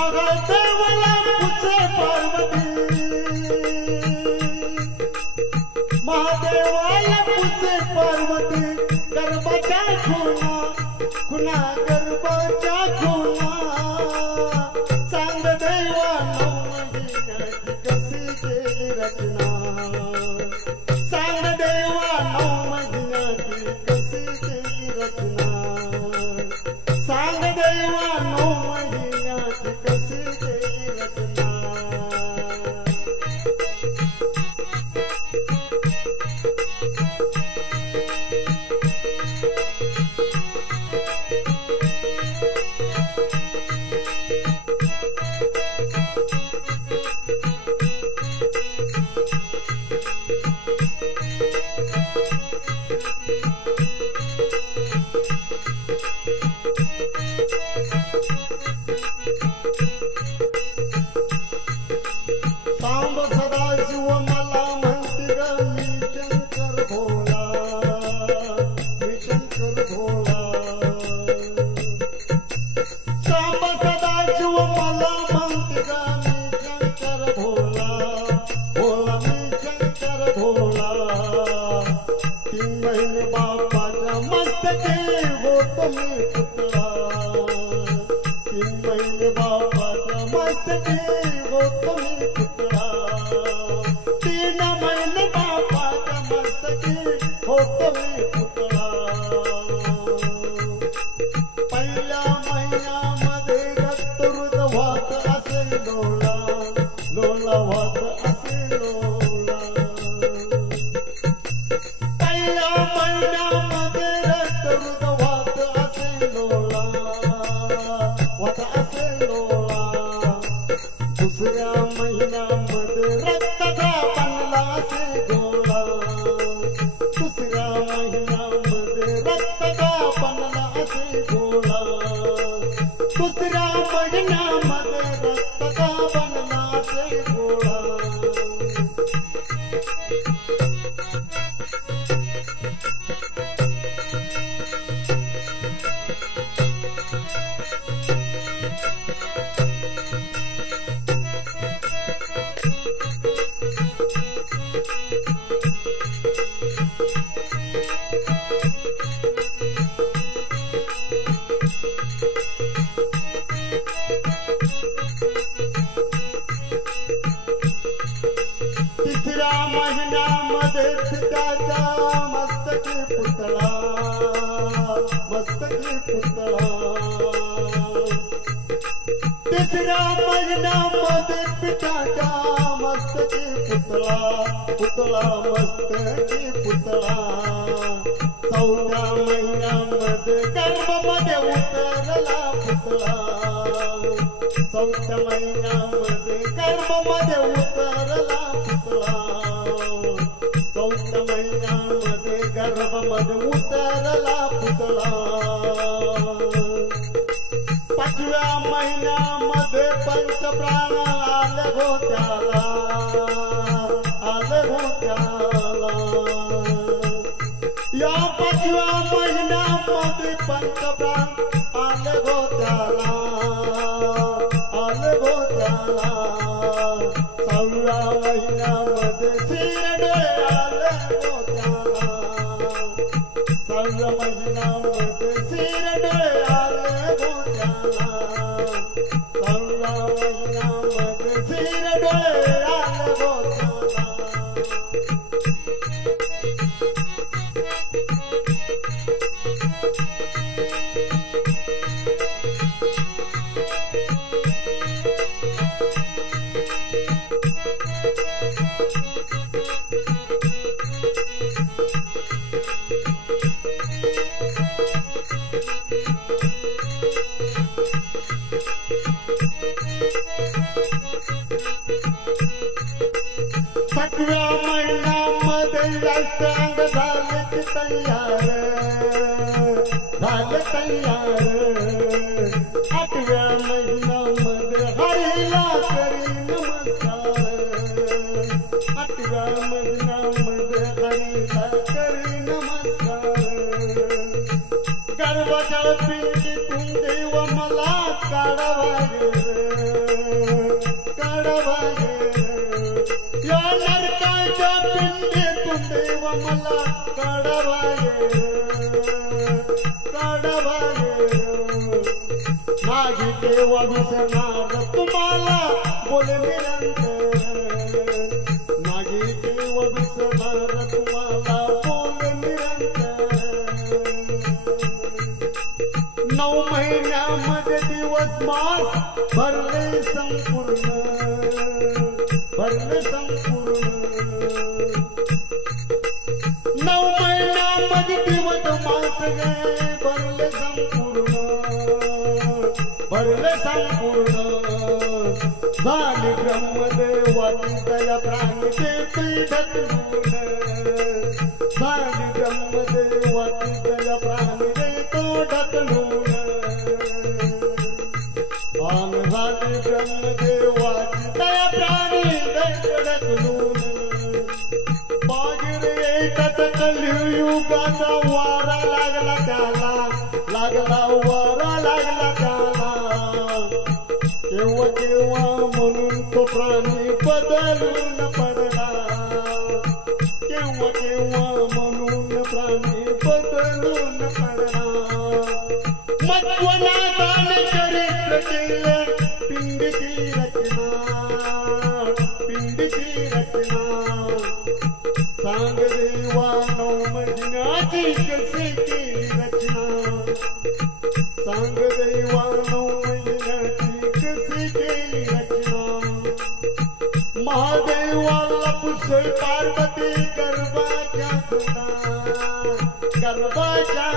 महादेवाला पुसे पार्वती, महादेवाला पुसे पार्वती, गर्भाच्या खुणा खुणा गर्भाच्या खुणा, सांग देवा नऊ महिन्याची कशी केली रचना, सांग देवा नऊ महिन्याची कशी केली रचना, सांग देवा नऊ महिन्याची कशी केली रचना. सांब सदाशिव मला म्हणती ग मी शंकर भोळा, मी शंकर भोळा. सांब सदाशिव मला म्हणती ग मी शंकर भोळा, भोळा मी शंकर भोळा. 3 महिने बापाच्या मस्तकी होतो मी पुतळा, 3 महिने बापाच्या मस्तकी होतो मी पुतळा, 3 महिने बापाच्या मस्तकी होतो मी पुतळा. पहिल्या महिन्यामध्ये रक्त हृद वाहत असे लोला, लोला वाहत असे लोला. पहिल्या महिन्यामध्ये रक्त हृद वाहत असे लोला, वाहत असे लोला. दुसऱ्या महिन्यामध्ये रक्ताचा बनला असे गोळा, दुसऱ्या महिन्यामध्ये रक्ताचा बनला असे गोळा, दुसऱ्या महिन्यामध्ये रक्ताचा बनला असे गोळा. तिसऱ्या महिन्यामध्ये पित्याच्या मस्तकी पुतळा, मस्तकी पुतळा. तिसऱ्या महिन्यामध्ये पित्याच्या मस्तकी पुतळा, पुतळा मस्तकी पुतळा. 4थ्या महिन्यामध्ये गर्भामध्ये उतरला पुतळा, 4थ्या महिन्यामध्ये गर्भामध्ये उतरला पुतळा, 4थ्या महिन्यामध्ये गर्भामध्ये उतरला पुतळा. 5व्या महिन्यामध्ये पंचप्राण आले गोत्याला, आले गोत्याला. या 5व्या महिन्यामध्ये पंचप्राण आले गोत्याला, आले गोत्याला. 6व्या महिन्यामध्ये शिरडोळे आले गोत्याला, 6व्या महिन्यामध्ये शिरडोळे आले गोत्याला, 6व्या महिन्यामध्ये शिरडोळे आले गोत्याला. सातव्या महिन्यामध्ये राष्ट्रांग झाले की तयार, झाले तयार. 8व्या महिन्यामध्ये हरीला करी नमस्कार, 8व्या महिन्यामध्ये हरीला करी नमस्कार. गर्भाच्या पिंडीतून देव मला काढावा गे, माझी देवा विसरणार तुम्हाला बोले निरंतर माझी देवा विसरणार तुम्हाला बोले निरंतर 9 महिन्यामध्ये दिवस मास भरले संपूर्ण 9 महिन्यामध्ये दिवस मास भरले संपूर्ण झाली ब्रह्मदेवाची दया प्राणी देते ढकलून झाली ब्रह्मदेवाची दया प्राणी देतो ढकलून पान झाली ब्रह्मदेवाची दया प्राणी देतो ढकलून बागीर एकच कलियुगाचा वारा लागला त्याला वारा लागला त्याला केव्हा केव्हा म्हणून तो प्राणी बदलून पडला केव्हा केव्हा म्हणून प्राणी बदलून पडला मत्वनाथाने चरित्र केले पिंडीची रचना सांग देवा 9 महिन्याची कशी केली रचना सांग देवा 9 महिन्याची कशी केली रचना महादेवाला पुसळ पार्वती गर्भाच्या